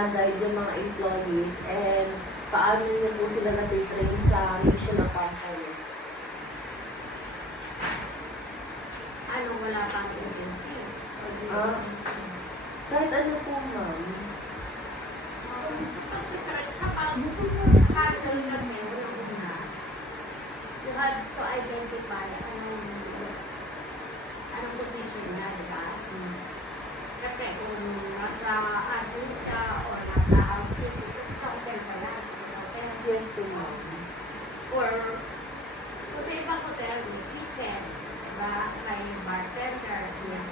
gina-guide yung mga employees and paano niyo po sila natitrain sa mission ng company? Ano, wala pang agency. Kahit ano po, ma'am. Sa pag-handle kasi, una, you have to identify anong position na, di ba? Siyempre, kung nasa admin siya o nasa housekeeping, kasi sa hotel pa lang. Hotel. Yes po, ma'am. Or, kung sa ibang hotel, may kitchen, diba? May bartender, yes.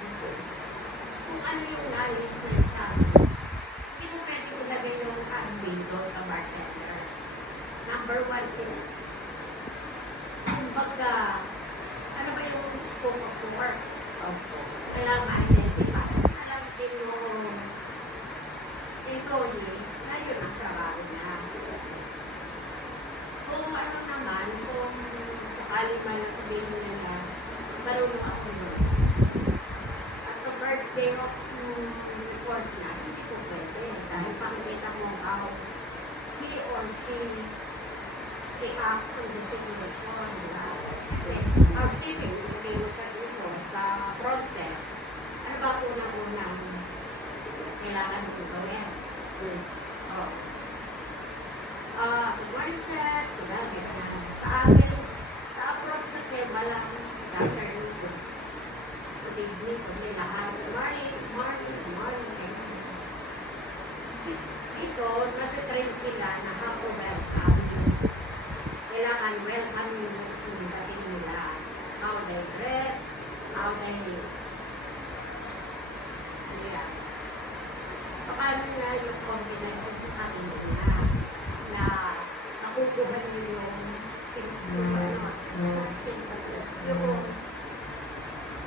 Kung ano yung nais niya sa hindi mo pwede ilagay yung window sa bartender. Number one is, kumbaga, ano ba yung scope of the work? Kailangan ma-identify. Alam din yung employee na yun ang trabaho niya. Kung ano naman, kung sakali man sabihin mo nila, marunong ako yun. At the first day of report na, hindi ko pwede. Dahil pakikita mo how he or she react to the situation. Kasi housekeeping, ilagay mo siya dito sa front desk. Ano ba unang-unang kailangan mo gawin? Yes. One set, ilagay ka na. Sa akin, sa front desk, walang doctor dito. Good evening, kami lahat. Morning. Ito, natitrain sila na how to welcome. Kailangan welcome yung dating nila. How they dress, how they paano nga yung combination sa sabi nila na nakukuha nyo yung yung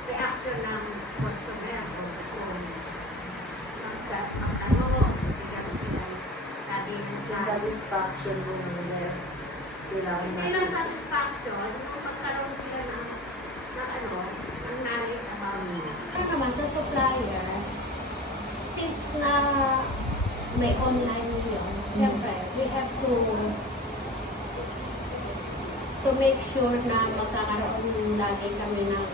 reaction ng customer kung gusto magtanong, bigyan mo sila laging Satisfaction po, yes. Kailangan hindi lang satisfaction, yung magkaroon sila ng knowledge about me. Kaya naman sa supplier, since na may online yun, siyempre, we have to make sure na magkakaroon lagi kami ng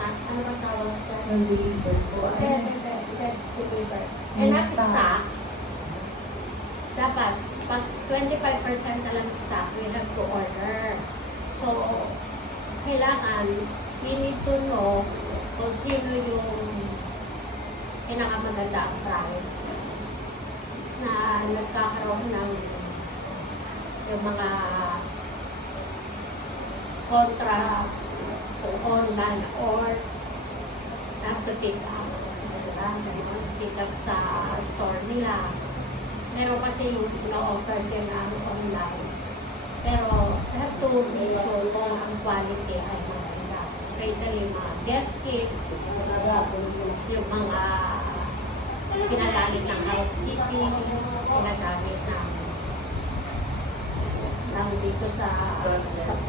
ano ba tawag ko? Deliver po. Deliver. And at staff, dapat, pag 25% na lang staff, we have to order. So, kailangan, we need to know kung sino yung pinakamaganda ang price na nagkakaroon ng yung mga contract online or have to take up sa store nila. Meron kasi yung na-offer din ang online. Pero have to make sure kung ang quality ay maganda. Especially yung mga guest kit, yung mga ginagamit ng housekeeping, ginagamit ng dito sa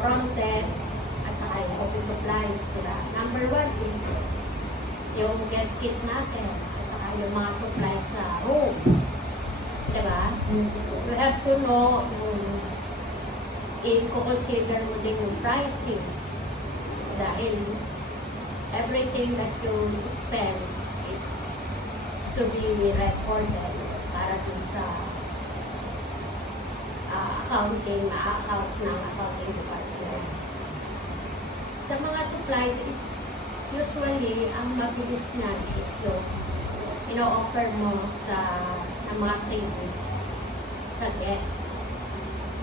front desk, at saka yung office supplies. Diba? Number one is yung guest kit natin, at saka yung mga supplies sa room. Diba? You have to know i-consider mo din yung pricing. Dahil everything that you spend is to be recorded para dun sa accounting, account ng accounting department. Sa mga supplies is usually ang mabilis na is yung ino-offer mo sa mga things sa guests.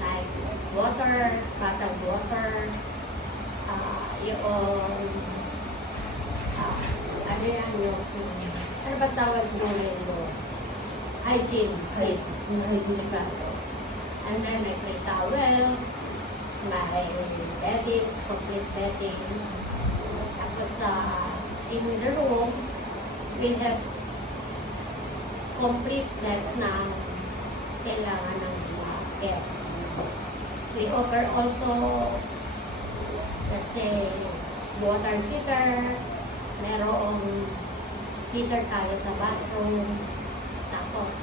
Like water, bottled water, ano yan yung, ano ba tawag mo yung hygiene kit. And then may free towel, may beddings, complete beddings. Tapos in the room, we have complete set na kailangan ng mga guests. We offer also, let's say, water heater, merong heater tayo sa bathroom, tapos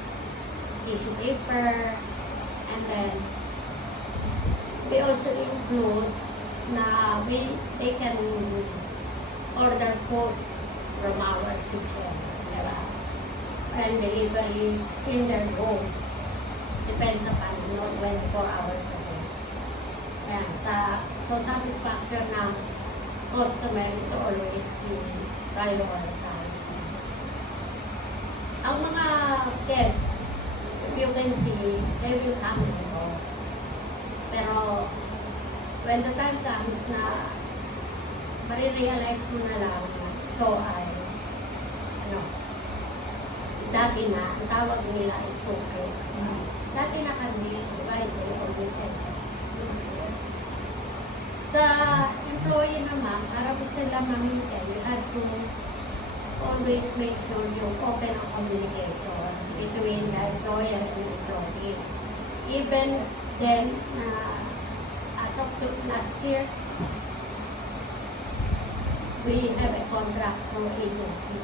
tissue paper, and then we also include na they can order food from our kitchen, diba? And delivery in their home. Depends upon 24 hours a day. Ayan, so satisfaction ng customer is always being prioritized. Ang mga guests, if you can see, they will come and go. Pero when the time comes na marirealize mo na lang na ito ay dati na, ang tawag nila ay suke. Dati na kami, diba, they always said, sa employee naman, para mo sila ma-maintain, you have to always make sure you open ang communication between the employer and the employee. Even then, as of last year, we have a contract for agency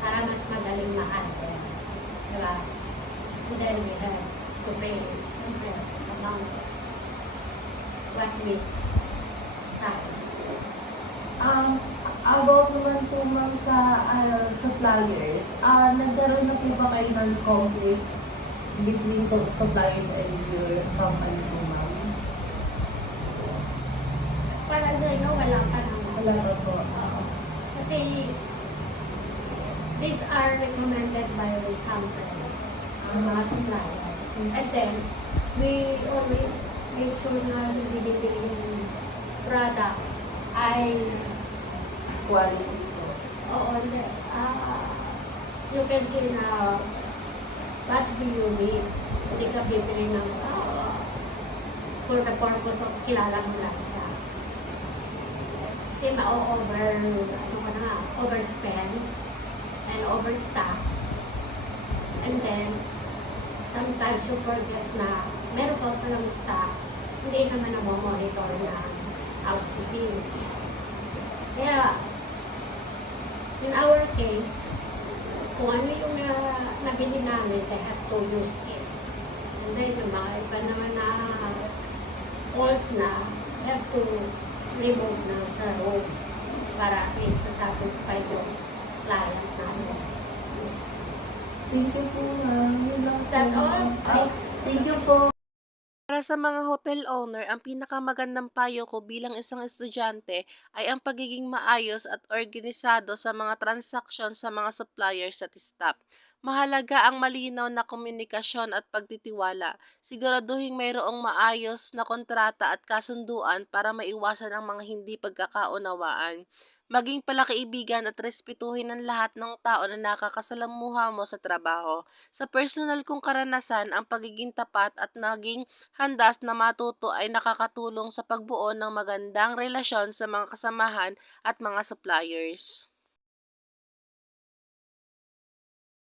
para mas madaling ma-handle. Diba? And then we have to pay amount what we sign. About naman po ma'am sa suppliers, nagkaroon na po ba kayo ng conflict between the suppliers and your company po ma'am? As far as I know, wala pa naman. Wala pa po. Kasi these are recommended by some friends, ang mga supplier. And then, we always make sure na yung binibili yung product ay Quality po. oo, you can see na what do you need? Hindi ka bibili ng for the purpose of kilala mo lang siya. Kasi overspend and overstock. And then, sometimes you forget na meron pa palang stock, hindi naman na-monitor na housekeeping. Kaya, in our case, kung ano yung nabili namin, they have to use it. And then, yung mga iba naman na old na, they have to remove na sa room para at least satisfy yung client namin. Thank you po ma'am. Yun lang Is that po. all? Thank you po. Para sa mga hotel owner, ang pinakamagandang payo ko bilang isang estudyante ay ang pagiging maayos at organisado sa mga transaksyon sa mga suppliers at staff. Mahalaga ang malinaw na komunikasyon at pagtitiwala. Siguraduhin mayroong maayos na kontrata at kasunduan para maiwasan ang mga hindi pagkakaunawaan. Maging palakaibigan at respetuhin ang lahat ng tao na nakakasalamuha mo sa trabaho. Sa personal kong karanasan, ang pagiging tapat at naging handas na matuto ay nakakatulong sa pagbuo ng magandang relasyon sa mga kasamahan at mga suppliers.